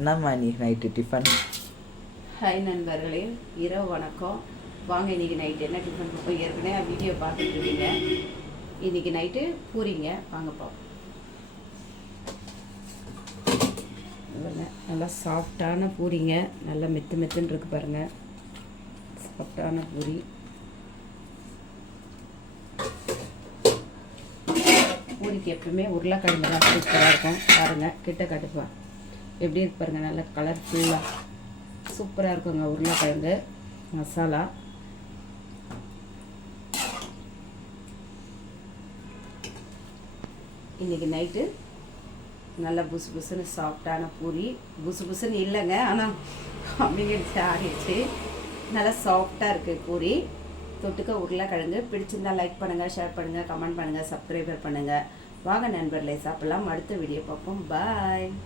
என்னம்மா இன்னைக்கு night tiffin hi நண்பர்களே இரவு வணக்கம். வாங்க இன்னைக்கு நைட்டு என்ன டிஃபன் கொடுப்போம் ஏற்கனவே வீடியோ பார்த்துட்டு இருக்கீங்க இன்னைக்கு நைட்டு பூரிங்க. வாங்க பார்ப்போம் நல்லா சாஃப்டான பூரிங்க. நல்லா மெத்து மெத்துன்னு இருக்கு பாருங்கள் சாஃப்டான பூரி. பூரிக்கு எப்பவுமே உருளைக்கிழங்கு தான் சூப்பராக இருக்கும். பாருங்கள் கிட்ட கட்டுப்பா எப்படி இருக்கு பாருங்கள் நல்லா கலர்ஃபுல்லாக சூப்பராக இருக்குங்க உருளைக்கிழங்கு மசாலா. இன்றைக்கி நைட்டு நல்லா புசு புசுன்னு சாஃப்டான பூரி. புசு புசுன்னு இல்லைங்க ஆனால் அப்படிங்கிட்டு ஆகிடுச்சு. நல்லா சாஃப்டாக இருக்குது பூரி. தொட்டுக்க உருளைக்கிழங்கு. பிடிச்சிருந்தா லைக் பண்ணுங்கள் ஷேர் பண்ணுங்கள் கமெண்ட் பண்ணுங்கள் சப்ஸ்கிரைபர் பண்ணுங்கள் வாங்க நண்பர்களை சாப்பிட்லாம். அடுத்த வீடியோ பார்ப்போம். பாய்